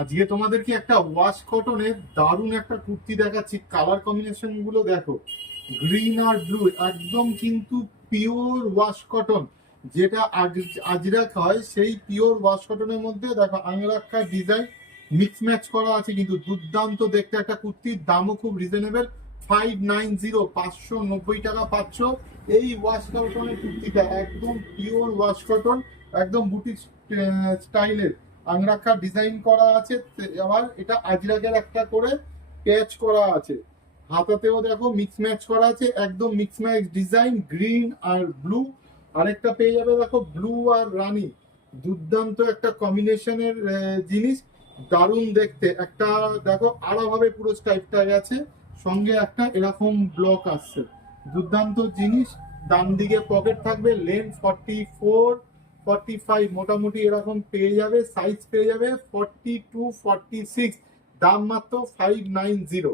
আজকে তোমাদেরকে একটা ওয়াশ কটনের দারুণ একটা কুর্তি দেখাচ্ছি। কালার কম্বিনেশন গুলো দেখো, গ্রিন আর ব্লু, একদম কিন্তু পিওর ওয়াশ কটন। যেটা আজরাক হয় সেই পিওর ওয়াশ কটনের মধ্যে দেখো আংরাক্ষা ডিজাইন মিক্স ম্যাচ করা আছে, কিন্তু দুর্দান্ত দেখতে একটা কুর্তির দামও খুব রিজনেবল। 590, 590 টাকা পাচ্ছ এই ওয়াশ কটনের কুর্তিটা। একদম পিওর ওয়াশ কটন, একদম বুটিক স্টাইলের আংরাক্ষা ডিজাইন করা আছে। আবার এটা আজরাকের একটা করে প্যাচ করা আছে, হাতাতেও দেখো মিক্স ম্যাচ করা আছে, একদম মিক্স ম্যাচ ডিজাইন গ্রিন আর ব্লু। আরেকটা পেয়ে যাবে দেখো ব্লু আর রানী, দুর্দান্ত একটা কম্বিনেশনের জিনিস, দারুণ দেখতে। একটা দেখো আলাভাবে পুরো স্টাইপটা গেছে, সঙ্গে একটা এরকম ব্লক আসছে, দুর্দান্ত জিনিস। ডান দিকে পকেট থাকবে, লেন্থ 44 45 মোটামুটি এরকম পেয়ে যাবে, সাইজ পেয়ে যাবে 42 46। দাম মাত্র 590।